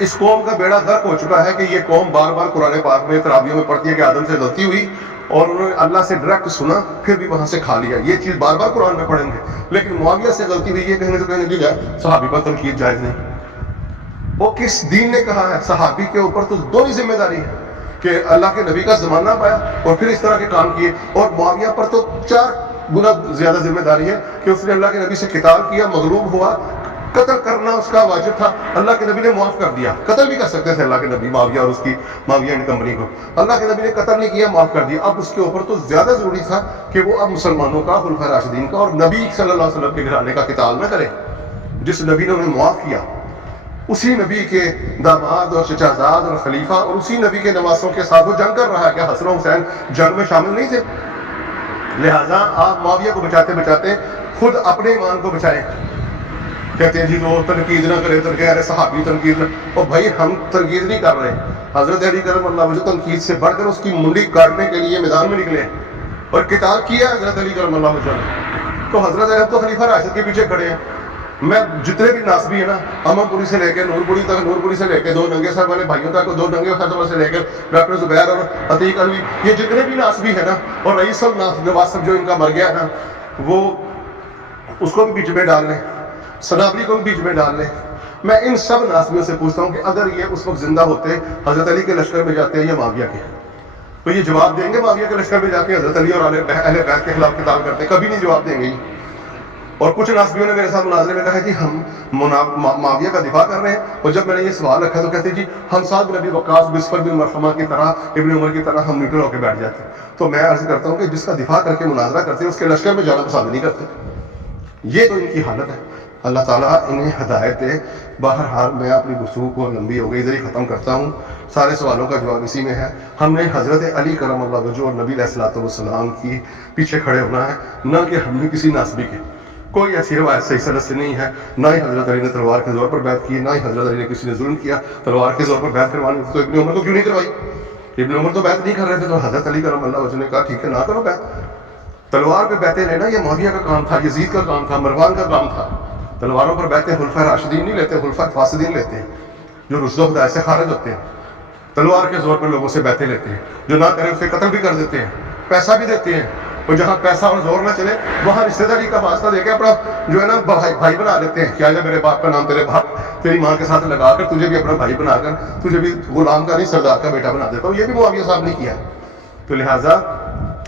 اس قوم کا بیڑا غرق ہو چکا ہے کہ یہ قوم بار بار قرآن پاک میں تراویحوں میں پڑھتی ہے کہ آدم سے غلطی ہوئی اور انہوں نے اللہ سے ڈائریکٹ سنا پھر بھی وہاں سے کھا لیا. یہ چیز بار بار قرآن میں پڑھیں گے. لیکن معاویہ سے غلطی ہوئی یہ کہنے سے کہنے کی جائے صحابی پر تنقید جائز نہیں. وہ کس دین نے کہا ہے؟ صحابی کے اوپر تو دونوں ذمہ داری ہے کہ اللہ کے نبی کا زمانہ پایا اور پھر اس طرح کے کام کیے. اور معاویہ پر تو 4 گنا زیادہ ذمہ داری ہے کہ اس نے اللہ کے نبی سے قتال کیا, مغلوب ہوا, قتل کرنا اس کا واجب تھا, اللہ کے نبی نے معاف کر دیا. قتل بھی کر سکتے تھے اللہ کے نبی معاویہ اور اس کی معاویہ کمپنی کو, اللہ کے نبی نے قتل نہیں کیا, معاف کر دیا. اب اس کے اوپر تو زیادہ ضروری تھا کہ وہ اب مسلمانوں کا, خلفائے راشدین کا اور نبی صلی اللہ علیہ وسلم کے گھرانے کا قتال نہ کرے. جس نبی نے انہیں معاف کیا اسی نبی کے داماد اور چچازاد اور خلیفہ اور اسی نبی کے نواسوں کے ساتھ وہ جنگ کر رہا ہے. کہ حسن و حسین جنگ میں شامل نہیں تھے؟ لہٰذا آپ معاویہ کو بچاتے بچاتے خود اپنے ایمان کو بچائیں. کہتے ہیں جی تو تنقید نہ کرے, ارے صحابی تنقید نہ. اور بھائی ہم تنقید نہیں کر رہے. حضرت علی کرم اللہ وجہ تنقید سے بڑھ کر اس کی منڈی کاٹنے کے لیے میدان میں نکلے اور قتال کیا حضرت علی کرم اللہ وجہ نے. تو حضرت علی تو خلیفہ راشد کے پیچھے کھڑے ہیں. میں جتنے بھی ناسبی ہیں نا, امم پوری سے لے کے نور پوری تک, نور پوری سے لے کے 2 ننگے سر والے بھائیوں تک, 2 ننگے خطبہ سے لے کے ڈاکٹر زبیر اور عتیق علوی, یہ جتنے بھی ناسبی ہیں نا, اور رئیس نواسب جو ان کا مر گیا ہے نا, وہ اس کو بھی بیچ میں ڈال لیں, سنابری کو بھی بیچ میں ڈال لیں. میں ان سب ناسبیوں سے پوچھتا ہوں کہ اگر یہ اس وقت زندہ ہوتے حضرت علی کے لشکر میں جاتے ہیں یا معاویہ کے, تو یہ جواب دیں گے معاویہ کے لشکر میں جا کے حضرت علی اور اہل بیت کے خلاف قتال کرتے؟ کبھی نہیں جواب دیں گے. اور کچھ ناسبیوں نے میرے ساتھ مناظرے میں کہا جی ہم معاویہ کا دفاع کر رہے ہیں, اور جب میں نے یہ سوال رکھا تو کہتے جی ہم سعد بن ابی وقاص, بسفر بن مرحمہ کی طرح, ابن عمر کی طرح ہم نیوٹرل ہو کے بیٹھ جاتے ہیں. تو میں عرض کرتا ہوں کہ جس کا دفاع کر کے مناظرہ کرتے ہیں اس کے لشکر میں جانا پسند نہیں کرتے. یہ تو ان کی حالت ہے. اللہ تعالیٰ انہیں ہدایت دے. بہرحال میں اپنی گفتگو کو لمبی ہو گئی, ادھر ہی ختم کرتا ہوں. سارے سوالوں کا جواب اسی میں ہے. ہم نے حضرت علی کرم اللہ وجہ اور نبی علیہ الصلوۃ والسلام کی پیچھے کھڑے ہونا ہے, نہ کہ ہم نے کسی ناسبی کے. کوئی ایسی روایت صحیح سند سے نہیں ہے. نہ ہی حضرت علی نے تلوار کے زور پر بیعت کی, نہ ہی حضرت علی نے کسی نے ظلم کیا تلوار کے زور پر بیعت کروانے. تو ابن عمر کو کیوں نہیں کروائی؟ ابن عمر تو بیعت نہیں کر رہے تھے, تو حضرت علی کرم اللہ وجہ نے کہا ٹھیک ہے نہ کرو بیعت. تلوار پہ بیعتیں لینا یہ معاویہ کا کام تھا, یزید کا کام تھا, مروان کا کام تھا. تلواروں پر بیعتیں خلفائے راشدین نہیں لیتے, خلفائے فاسدین لیتے ہیں جو رشد و ہدایت سے خارج ہوتے ہیں. تلوار کے زور پر لوگوں سے بیعتیں لیتے ہیں, جو نہ کرے اسے قتل بھی کر دیتے ہیں, پیسہ بھی دیتے ہیں. اور جہاں پیسہ اور زور نہ چلے وہاں رشتہ داری کا واسطہ دے کے اپنا جو ہے نا بھائی بنا لیتے ہیں. کیا جب میرے باپ کا نام تیرے باپ تیری ماں کے ساتھ لگا کر تجھے بھی اپنا بھائی بنا کر, تجھے بھی غلام کا نہیں سردار کا بیٹا بنا دیتا ہوں. یہ بھی معاویہ صاحب نے کیا. تو لہٰذا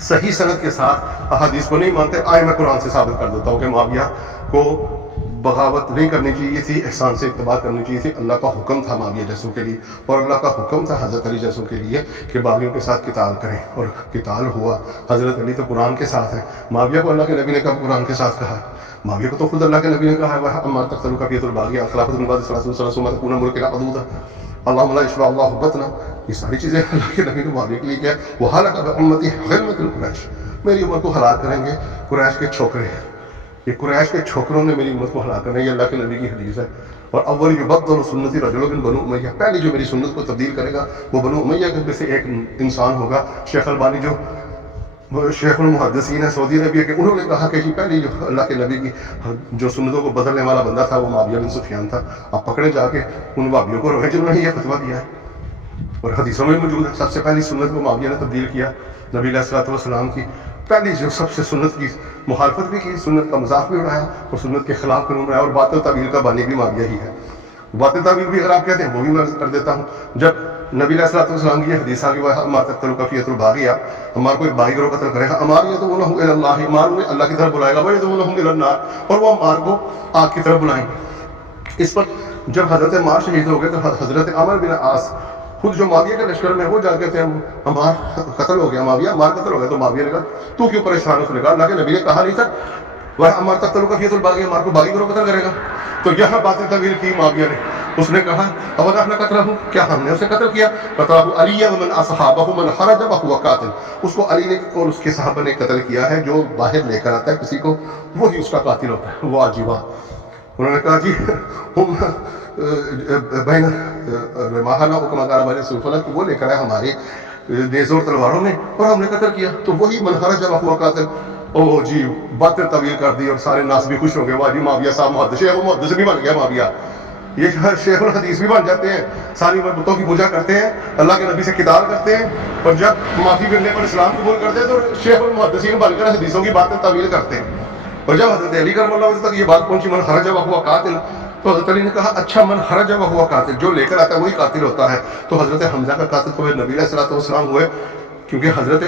صحیح سند کے ساتھ احادیث کو نہیں مانتے. آئے میں قرآن سے ثابت کر دیتا ہوں کہ معاویہ کو بغاوت نہیں کرنی چاہیے تھی, احسان سے اتباع کرنی چاہیے تھی. اللہ کا حکم تھا معاویہ جیسوں کے لیے, اور اللہ کا حکم تھا حضرت علی جیسوں کے لیے کہ باغیوں کے ساتھ قتال کریں, اور قتال ہوا. حضرت علی تو قرآن کے ساتھ ہے. معاویہ کو اللہ کے نبی نے کب قرآن کے ساتھ کہا؟ معاویہ کو تو خود اللہ کے نبی نے کہا ہے وَأَمَّا تَقْتَلُكَ فِي الْبَاغِيَ خلافت من بعد ثلاث تكون ملكا عضودا اللهم لا يشبع الله حبتنا. یہ ساری چیزیں اللہ کے نبی نے معاویہ کے لیے کیا. وَهَلَكَ بِأُمَّتِي خِلْمَةُ الْقُرَيْشِ, میری امت کو ہلاک کریں گے قریش کے چھوکرے. یہ قریش کے چھوکروں نے میری امت کو ہلاک کرنا ہے. یہ اللہ کے نبی کی حدیث ہے. اور اول یبدل سنتی رجل من بنو امیہ, پہلی جو میری سنت کو تبدیل کرے گا وہ بنو امیہ میں سے ایک انسان ہوگا. شیخ البانی جو شیخ المحدثین ہے سعودی عربیہ کے, انہوں نے کہا کہ جی پہلی جو اللہ کے نبی کی جو سنتوں کو بدلنے والا بندہ تھا وہ معاویہ بن سفیان تھا. آپ پکڑے جا کے ان بھابیوں کو روئے جنہوں نے یہ فتویٰ دیا ہے, اور حدیثوں میں موجود ہے. سب سے پہلی سنت کو معاویہ نے تبدیل کیا. نبی علیہ الصلوۃ والسلام کی پہلی جو سب سے سنت کی مخالفت بھی کی, سنت کا مذاق بھی اڑایا, اور سنت کے خلاف قانون اڑایا. اور باطل تعویل کا بانی بھی معاویہ ہی ہے. باطل تعویل بھی اگر آپ کہتے ہیں وہ بھی میں کر دیتا ہوں. جب نبی علیہ الصلوۃ والسلام کی یہ حدیث آ گئی عمار تقتلک فی الباغیہ, عمار کو ایک باغی گروہ قتل کرے گا, عمار یدعونہ الی اللہ, عمار انہیں اللہ کی طرف بلائے گا, ویدعونہم الی النار, اور وہ عمار کو آگ کی طرف بلائیں گے. اس پر جب حضرت عمار شہید ہو گئے تو حضرت عمر بن عاص خود جو معاویہ کے لشکر میں وہ جا کے تھے عمار قتل ہو گیا, معاویہ عمار قتل ہو گیا. تو معاویہ نے کہا تو کیوں پریشان, اس نے کہا اللہ کے نبی نے کہا نہیں تھا وہ عمار تقتلک فی الباغیہ, عمار کو باغی گروہ قتل کرے گا. تو یہاں باطل تعویل کی معاویہ نے. اس نے کہا اونحن قتلہ, کیا ہم نے اسے قتل کیا؟ قتلہ علی ومن اصحابہ من خرج وهو قاتل, اس کو علی نے اور اس کے صحابہ نے قتل کیا ہے. جو باہر لے کر آتا ہے کسی کو وہی اس کا قاتل ہوتا ہے. وہ عجیبہ. انہوں نے کہا جی ہم بین رماحنا حکم اگر ہمارے سلفنا کہ وہ لے کر آئے ہمارے نیز اور تلواروں نے, اور ہم نے قتل کیا, تو وہی من خرج وهو قاتل. او جی باطل طویل کر دی, اور سارے ناس بھی خوش ہو گئے. واہ جی معاویہ صاحب محدث ہے, وہ محدث بھی بن گیا معاویہ. یہ شیخ الحدیث بھی بن جاتے ہیں، ساری عمر بتوں کی پوجا کرتے ہیں، اللہ کے نبی سے قتال کرتے ہیں، اور جب معافی کرنے پر اسلام قبول کرتے ہیں تو شیخ المحدثین بن کر حدیثوں کی باتیں تعویل کرتے ہیں۔ اور جب حضرت علی کرم اللہ وجہ تک یہ بات پہنچی من خرج وہو قاتل، تو حضرت علی نے کہا اچھا من خرج وہو قاتل، جو لے کر آتا ہے وہی قاتل ہوتا ہے۔ تو حضرت حمزہ کا قاتل تو نبی علیہ الصلوۃ والسلام ہوئے، کیونکہ حضرت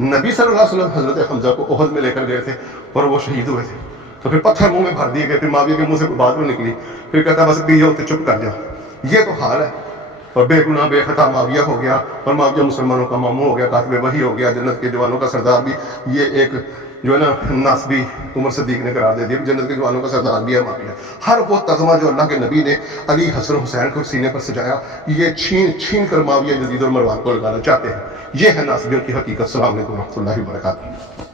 نبی صلی اللہ علیہ وسلم حضرت حمزہ کو احد میں لے کر گئے تھے اور وہ شہید ہوئے تھے۔ تو پھر پتھر منہ میں بھر دیے گئے، پھر معاویہ کے منہ سے کوئی بات نہیں نکلی، پھر کہتا بس یہ ہوتے چپ کر جاؤ، یہ تو حال ہے۔ اور بے گناہ بے خطا معاویہ ہو گیا، اور معاویہ مسلمانوں کا ماموں ہو گیا، کاتب وحی ہو گیا، جنت کے جوانوں کا سردار بھی، یہ ایک جو ہے نا ناسبی عمر صدیق نے قرار دے دیا، جنت کے جوانوں کا سردار بھی ہے معاویہ۔ ہر وہ تغمہ جو اللہ کے نبی نے علی حسن حسین کو سینے پر سجایا، یہ چھین چھین کر معاویہ یزید اور مروان کو لگانا چاہتے ہیں۔ یہ ہے ناسبیوں کی حقیقت۔ السلام علیکم و رحمۃ اللہ وبرکاتہ۔